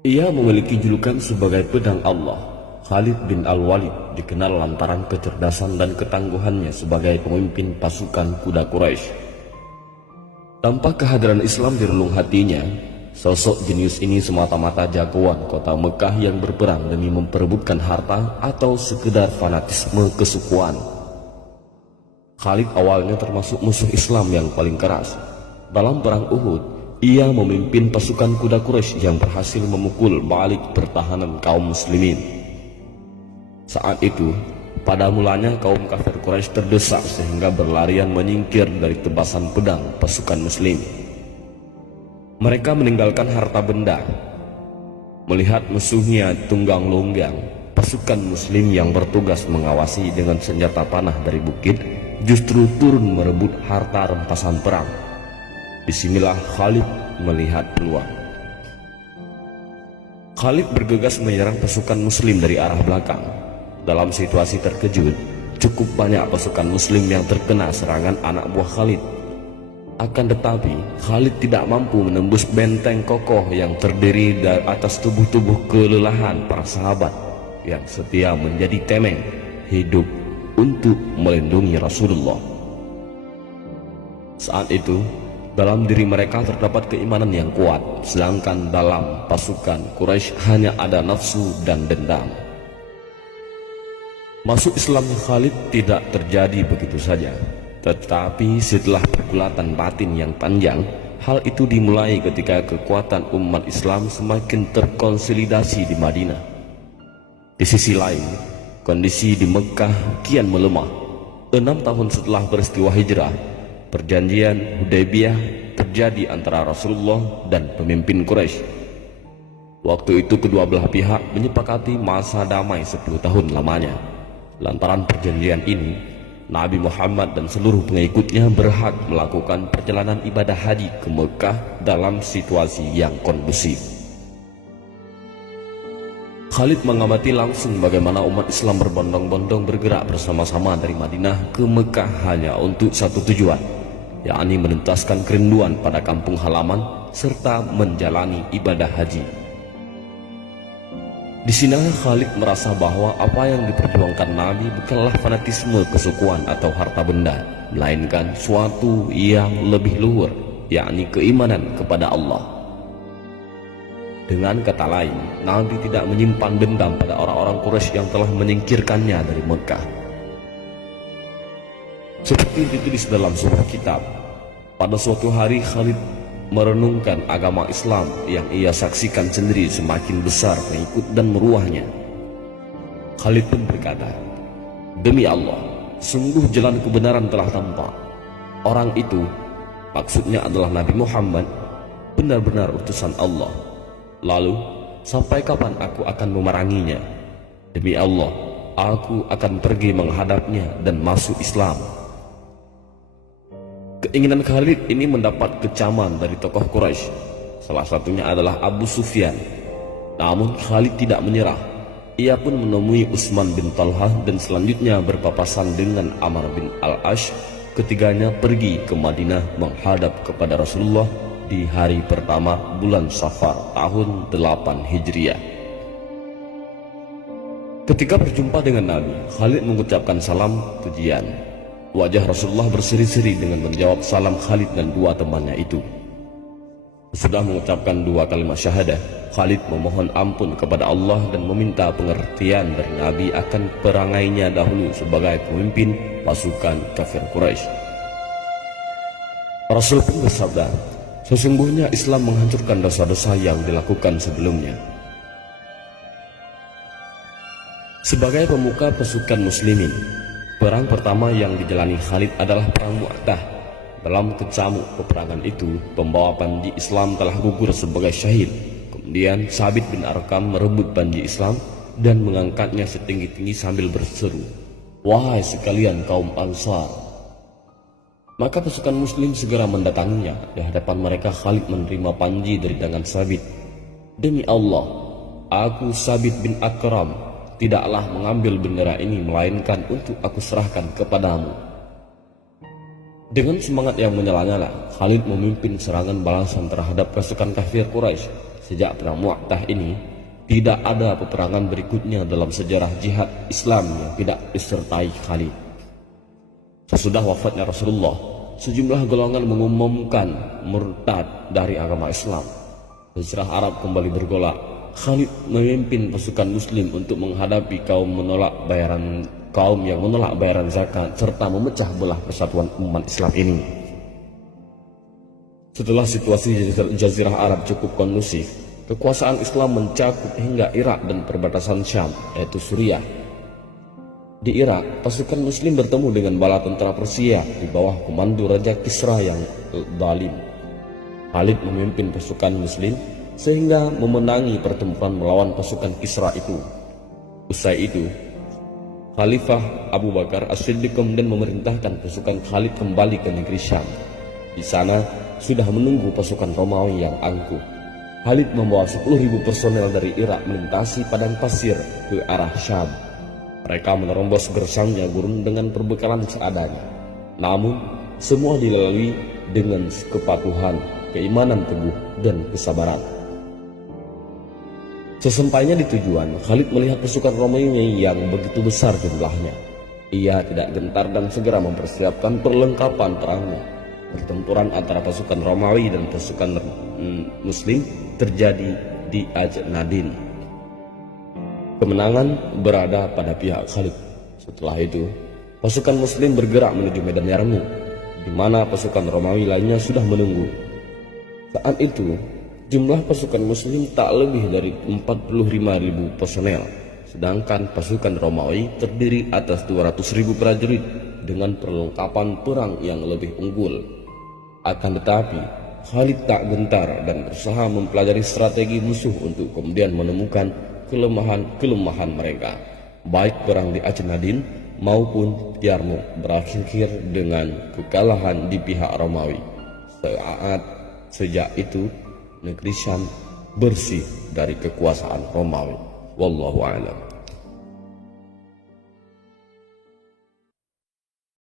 Ia memiliki julukan sebagai pedang Allah. Khalid bin Al-Walid dikenal lantaran kecerdasan dan ketangguhannya sebagai pemimpin pasukan kuda Quraisy. Tanpa kehadiran Islam di relung hatinya, sosok jenius ini semata-mata jagoan kota Mekah yang berperang demi memperebutkan harta atau sekedar fanatisme kesukuan. Khalid awalnya termasuk musuh Islam yang paling keras. Dalam perang Uhud, ia memimpin pasukan kuda Quraisy yang berhasil memukul balik pertahanan kaum muslimin. Saat itu, pada mulanya kaum kafir Quraisy terdesak sehingga berlarian menyingkir dari tebasan pedang pasukan muslim. Mereka meninggalkan harta benda. Melihat musuhnya tunggang lunggang, pasukan muslim yang bertugas mengawasi dengan senjata panah dari bukit justru turun merebut harta rampasan perang. Disinilah Khalid melihat peluang. Khalid bergegas menyerang pasukan muslim dari arah belakang. Dalam situasi terkejut, cukup banyak pasukan muslim yang terkena serangan anak buah Khalid. Akan tetapi, Khalid tidak mampu menembus benteng kokoh yang terdiri dari atas tubuh-tubuh kelelahan para sahabat yang setia menjadi tameng hidup untuk melindungi Rasulullah. Saat itu, dalam diri mereka terdapat keimanan yang kuat, sedangkan dalam pasukan Quraisy hanya ada nafsu dan dendam. Masuk Islamnya Khalid tidak terjadi begitu saja, tetapi setelah pergulatan batin yang panjang, hal itu dimulai ketika kekuatan umat Islam semakin terkonsolidasi di Madinah. Di sisi lain, kondisi di Mekah kian melemah. 6 tahun setelah peristiwa hijrah, perjanjian Hudaybiyah terjadi antara Rasulullah dan pemimpin Quraisy. Waktu itu kedua belah pihak menyepakati masa damai 10 tahun lamanya. Lantaran perjanjian ini, Nabi Muhammad dan seluruh pengikutnya berhak melakukan perjalanan ibadah haji ke Mekah dalam situasi yang kondusif. Khalid mengamati langsung bagaimana umat Islam berbondong-bondong bergerak bersama-sama dari Madinah ke Mekah hanya untuk satu tujuan, yakni menuntaskan kerinduan pada kampung halaman serta menjalani ibadah haji. Di sinilah Khalid merasa bahwa apa yang diperjuangkan Nabi bukanlah fanatisme kesukuan atau harta benda, melainkan suatu yang lebih luhur, yakni keimanan kepada Allah. Dengan kata lain, Nabi tidak menyimpan dendam pada orang-orang Quraisy yang telah menyingkirkannya dari Mekah. Seperti ditulis dalam sebuah kitab, pada suatu hari Khalid merenungkan agama Islam yang ia saksikan sendiri semakin besar pengikut dan meruahnya. Khalid pun berkata, "Demi Allah, sungguh jalan kebenaran telah tampak. Orang itu, maksudnya adalah Nabi Muhammad, benar-benar utusan Allah. Lalu, sampai kapan aku akan memeranginya? Demi Allah, aku akan pergi menghadapnya dan masuk Islam." Keinginan Khalid ini mendapat kecaman dari tokoh Quraisy. Salah satunya adalah Abu Sufyan. Namun Khalid tidak menyerah. Ia pun menemui Utsman bin Talhah dan selanjutnya berpapasan dengan Amr bin Al-Ash. Ketiganya pergi ke Madinah menghadap kepada Rasulullah di hari pertama bulan Safar tahun 8 Hijriah. Ketika berjumpa dengan Nabi, Khalid mengucapkan salam pujian. Wajah Rasulullah berseri-seri dengan menjawab salam Khalid dan dua temannya itu. Sesudah mengucapkan dua kalimat syahadah, Khalid memohon ampun kepada Allah dan meminta pengertian dari Nabi akan perangainya dahulu sebagai pemimpin pasukan kafir Quraisy. Rasul pun bersabda, "Sesungguhnya Islam menghancurkan dosa-dosa yang dilakukan sebelumnya." Sebagai pemuka pasukan muslimin, perang pertama yang dijalani Khalid adalah Perang Mu'tah. Dalam kecamuk peperangan itu, pembawa panji Islam telah gugur sebagai syahid. Kemudian Sabit bin Arkam merebut panji Islam dan mengangkatnya setinggi-tinggi sambil berseru, "Wahai sekalian kaum Ansar!" Maka pasukan muslim segera mendatanginya. Di hadapan mereka Khalid menerima panji dari tangan Sabit. "Demi Allah, aku Sabit bin Akram tidaklah mengambil bendera ini melainkan untuk aku serahkan kepadamu." Dengan semangat yang menyala-nyala, Khalid memimpin serangan balasan terhadap pasukan kafir Quraisy. Sejak perang Mu'tah ini, tidak ada peperangan berikutnya dalam sejarah jihad Islam yang tidak disertai Khalid. Sesudah wafatnya Rasulullah, sejumlah golongan mengumumkan murtad dari agama Islam. Hijrah Arab kembali bergolak. Khalid memimpin pasukan Muslim untuk menghadapi kaum yang menolak bayaran zakat serta memecah belah persatuan umat Islam ini. Setelah situasi Jazirah Arab cukup kondusif, kekuasaan Islam mencakup hingga Irak dan perbatasan Syam, yaitu Suriah. Di Irak, pasukan Muslim bertemu dengan bala tentara Persia di bawah komando Raja Kisra yang zalim. Khalid memimpin pasukan Muslim sehingga memenangi pertempuran melawan pasukan Kisra itu. Usai itu, Khalifah Abu Bakar As-Siddiq kemudian memerintahkan pasukan Khalid kembali ke negeri Syam. Di sana sudah menunggu pasukan Romawi yang angkuh. Khalid membawa 10.000 personel dari Irak melintasi padang pasir ke arah Syam. Mereka menerobos gersangnya gurun dengan perbekalan seadanya. Namun, semua dilalui dengan kepatuhan, keimanan teguh, dan kesabaran. Sesampainya di tujuan, Khalid melihat pasukan Romawi yang begitu besar jumlahnya. Ia tidak gentar dan segera mempersiapkan perlengkapan perangnya. Pertempuran antara pasukan Romawi dan pasukan Muslim terjadi di Ajnadin. Kemenangan berada pada pihak Khalid. Setelah itu, pasukan Muslim bergerak menuju medan Yarmouk, di mana pasukan Romawi lainnya sudah menunggu. Saat itu, jumlah pasukan Muslim tak lebih dari 45.000 personel, sedangkan pasukan Romawi terdiri atas 200.000 prajurit dengan perlengkapan perang yang lebih unggul. Akan tetapi, Khalid tak gentar dan berusaha mempelajari strategi musuh untuk kemudian menemukan kelemahan mereka. Baik perang di Ajnadin maupun Yarmouk berakhir dengan kekalahan di pihak Romawi. Sejak itu, negeri Syam bersih dari kekuasaan Romawi. Wallahu a'lam.